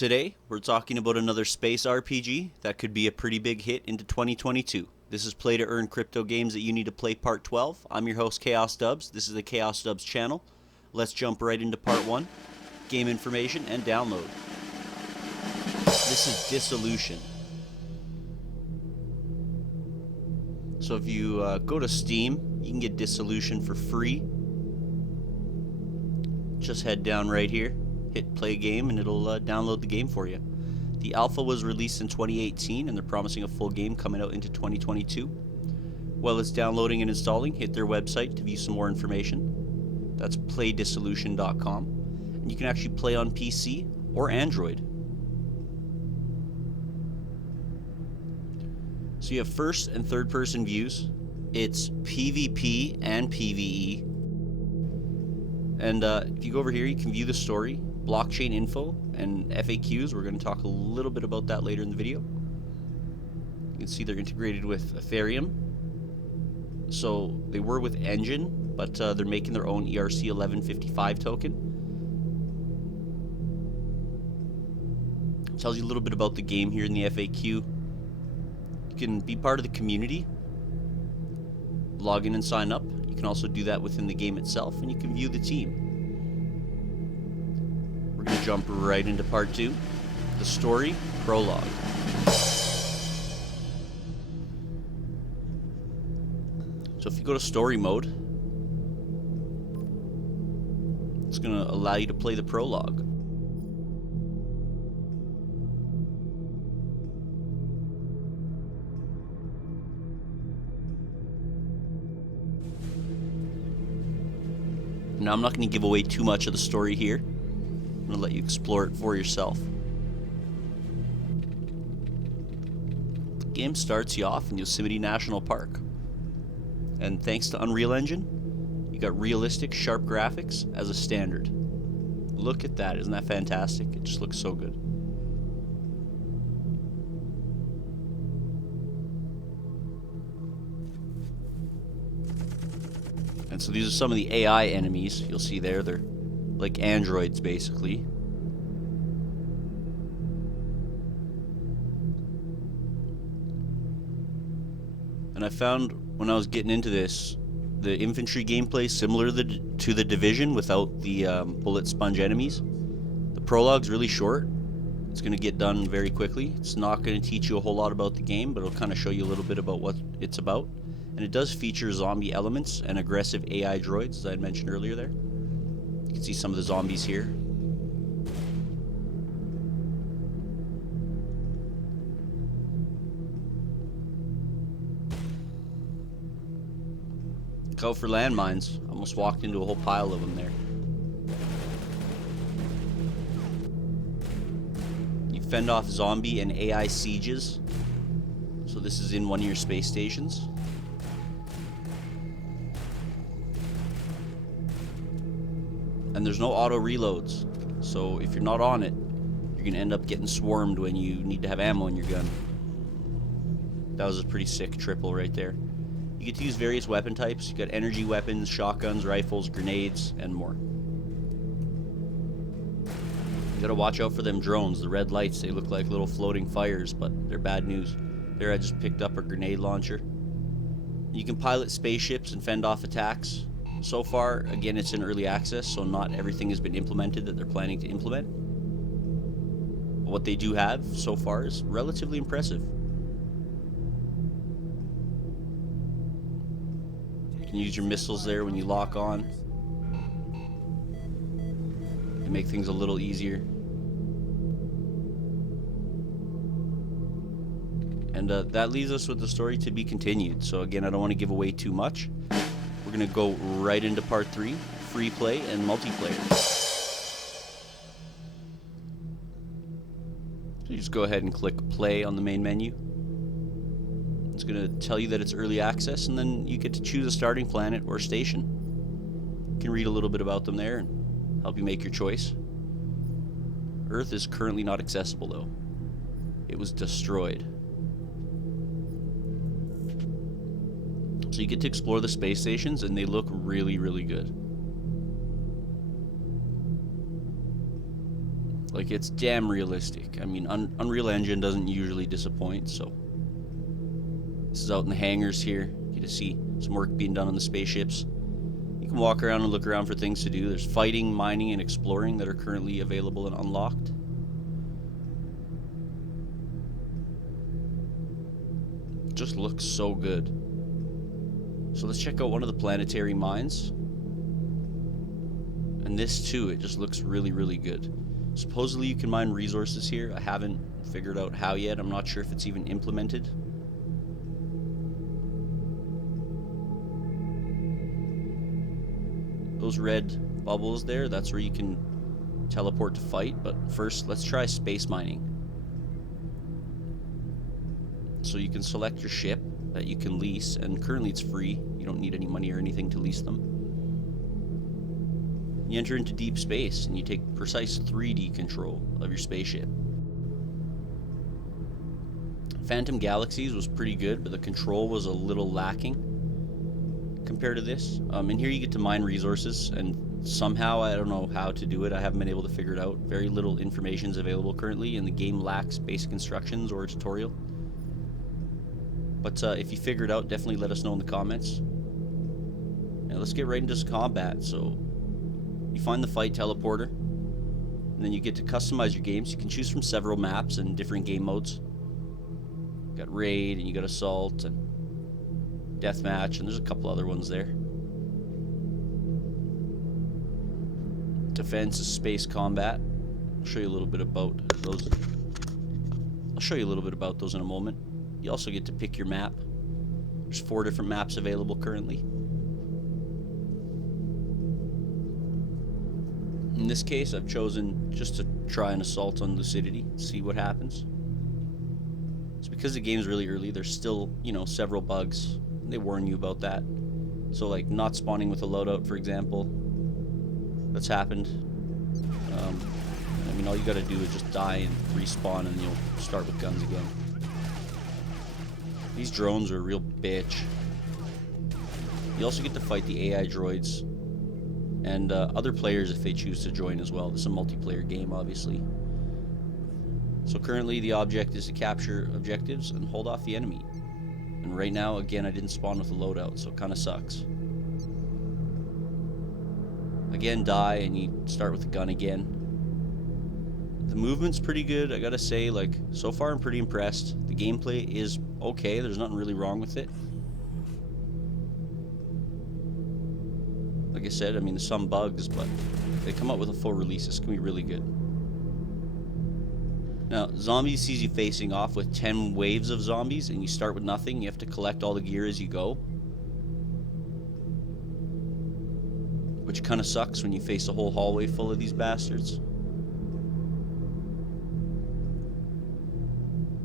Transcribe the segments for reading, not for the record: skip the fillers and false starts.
Today, we're talking about another space RPG that could be a pretty big hit into 2022. This is Play to Earn Crypto Games That You Need to Play Part 12. I'm your host, Chaos Dubs. This is the Chaos Dubs channel. Let's jump right into Part 1, game information and download. This is Dissolution. So if you go to Steam, you can get Dissolution for free. Just head down right here, hit play game, and it'll download the game for you. The alpha was released in 2018, and they're promising a full game coming out into 2022. While it's downloading and installing, hit their website to view some more information. That's playdissolution.com. And you can actually play on PC or Android. So you have first and third person views. It's PvP and PvE. And if you go over here, you can view the story, blockchain info, and FAQs. We're going to talk a little bit about that later in the video. You can see they're integrated with Ethereum. So they were with Engine, but they're making their own ERC 1155 token. It tells you a little bit about the game here in the FAQ. You can be part of the community, log in and sign up. You can also do that within the game itself, and you can view the team. We're going to jump right into part 2, the story, Prologue. So if you go to story mode, it's going to allow you to play the prologue. Now, I'm not going to give away too much of the story here. I'm going to let you explore it for yourself. The game starts you off in Yosemite National Park. And thanks to Unreal Engine, you got realistic, sharp graphics as a standard. Look at that. Isn't that fantastic? It just looks so good. And so these are some of the AI enemies you'll see there. They're like androids, basically. And I found when I was getting into this, the infantry gameplay is similar to the Division without the bullet sponge enemies. The prologue's really short. It's going to get done very quickly. It's not going to teach you a whole lot about the game, but it'll kind of show you a little bit about what it's about. And it does feature zombie elements and aggressive AI droids, as I had mentioned earlier there. You can see some of the zombies here. Look out for landmines. Almost walked into a whole pile of them there. You fend off zombie and AI sieges. So this is in one of your space stations. And there's no auto reloads, so if you're not on it, you're going to end up getting swarmed when you need to have ammo in your gun. That was a pretty sick triple right there. You get to use various weapon types. You got energy weapons, shotguns, rifles, grenades, and more. You gotta watch out for them drones. The red lights, they look like little floating fires, but they're bad news. There, I just picked up a grenade launcher. You can pilot spaceships and fend off attacks. So far, again, it's in early access, so not everything has been implemented that they're planning to implement. But what they do have so far is relatively impressive. You can use your missiles there when you lock on to make things a little easier. And that leaves us with the story to be continued. So again, I don't want to give away too much. We're going to go right into part 3, free play and multiplayer. So you just go ahead and click play on the main menu. It's going to tell you that it's early access, and then you get to choose a starting planet or station. You can read a little bit about them there and help you make your choice. Earth is currently not accessible though. It was destroyed. So you get to explore the space stations, and they look really, really good. Like, it's damn realistic. I mean, Unreal Engine doesn't usually disappoint, so. This is out in the hangars here. You get to see some work being done on the spaceships. You can walk around and look around for things to do. There's fighting, mining, and exploring that are currently available and unlocked. It just looks so good. So let's check out one of the planetary mines. And this too, it just looks really, really good. Supposedly you can mine resources here. I haven't figured out how yet. I'm not sure if it's even implemented. Those red bubbles there, that's where you can teleport to fight. But first, let's try space mining. So you can select your ship that you can lease, and currently it's free. You don't need any money or anything to lease them. You enter into deep space and you take precise 3D control of your spaceship. Phantom Galaxies was pretty good, but the control was a little lacking compared to this. And here you get to mine resources, and somehow, I don't know how to do it, I haven't been able to figure it out. Very little information is available currently, and the game lacks basic instructions or a tutorial. But if you figure it out, definitely let us know in the comments. And let's get right into this combat. So you find the fight teleporter, and then you get to customize your games. You can choose from several maps and different game modes. You got raid, and you got assault, and deathmatch, and there's a couple other ones there. Defense is space combat. I'll show you a little bit about those. I'll show you a little bit about those in a moment. You also get to pick your map. There's 4 different maps available currently. In this case, I've chosen just to try an assault on Lucidity, see what happens. It's because the game's really early, there's still, you know, several bugs. They warn you about that. So, like, not spawning with a loadout, for example. That's happened. I mean, all you gotta do is just die and respawn, and you'll start with guns again. These drones are a real bitch. You also get to fight the AI droids and other players if they choose to join as well. This is a multiplayer game, obviously. So currently the object is to capture objectives and hold off the enemy. And right now, again, I didn't spawn with a loadout, so it kind of sucks. Again, die and you start with the gun again. The movement's pretty good, I gotta say. Like, so far I'm pretty impressed. The gameplay is okay, there's nothing really wrong with it. Like I said, I mean, there's some bugs, but if they come up with a full release, this can be really good. Now, zombies sees you facing off with 10 waves of zombies, and you start with nothing. You have to collect all the gear as you go, which kind of sucks when you face a whole hallway full of these bastards.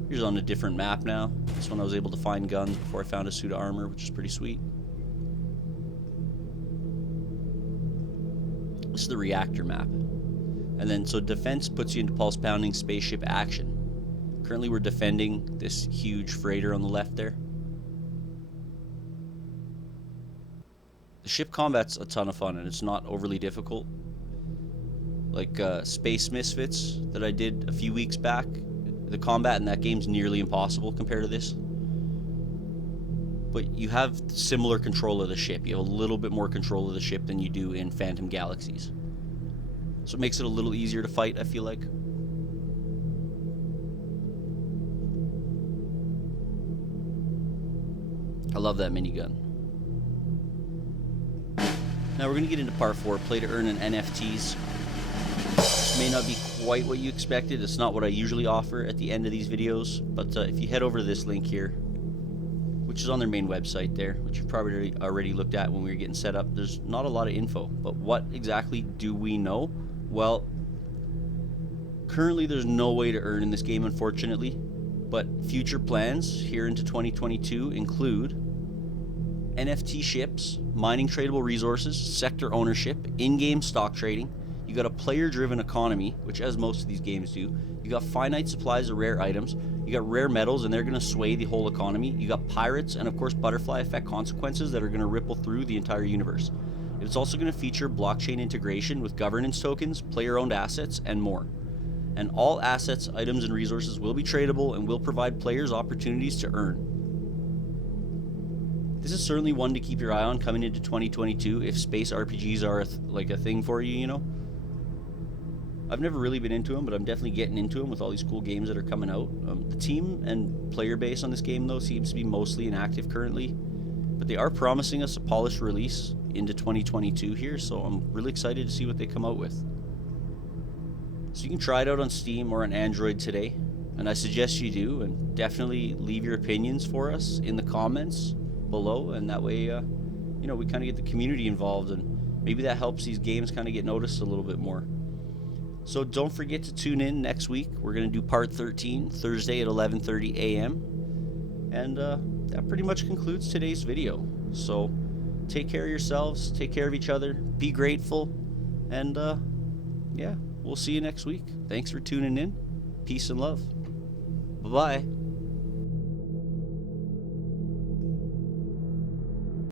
Here's on a different map now. This one I was able to find guns before I found a suit of armor, which is pretty sweet. This is the reactor map. And then, so defense puts you into pulse pounding spaceship action. Currently we're defending this huge freighter on the left there. The ship combat's a ton of fun, and it's not overly difficult. Like Space Misfits that I did a few weeks back, the combat in that game's nearly impossible compared to this. But you have similar control of the ship. You have a little bit more control of the ship than you do in Phantom Galaxies. So it makes it a little easier to fight, I feel like. I love that minigun. Now we're going to get into part 4, play to earn an NFTs. This may not be quite what you expected. It's not what I usually offer at the end of these videos. But if you head over to this link here, which is on their main website there, which you've probably already looked at when we were getting set up, there's not a lot of info. But what exactly do we know? Well, currently there's no way to earn in this game, unfortunately. But future plans here into 2022 include NFT ships, mining tradable resources, sector ownership, in-game stock trading. You got a player-driven economy, which as most of these games do. You got finite supplies of rare items. You got rare metals, and they're going to sway the whole economy. You got pirates, and of course butterfly effect consequences that are going to ripple through the entire universe. It's also going to feature blockchain integration with governance tokens, player-owned assets, and more. and all assets, items, and resources will be tradable and will provide players opportunities to earn. This is certainly one to keep your eye on coming into 2022 if space RPGs are a thing for you, you know. I've never really been into them, but I'm definitely getting into them with all these cool games that are coming out. The team and player base on this game, though, seems to be mostly inactive currently, but they are promising us a polished release into 2022 here, so I'm really excited to see what they come out with. So you can try it out on Steam or on Android today, and I suggest you do, and definitely leave your opinions for us in the comments below, and that way we kind of get the community involved, and maybe that helps these games kind of get noticed a little bit more. So don't forget to tune in next week. We're going to do part 13 Thursday at 11:30 a.m. and that pretty much concludes today's video. So take care of yourselves, take care of each other, be grateful, and we'll see you next week. Thanks for tuning in. Peace and love. Bye-bye.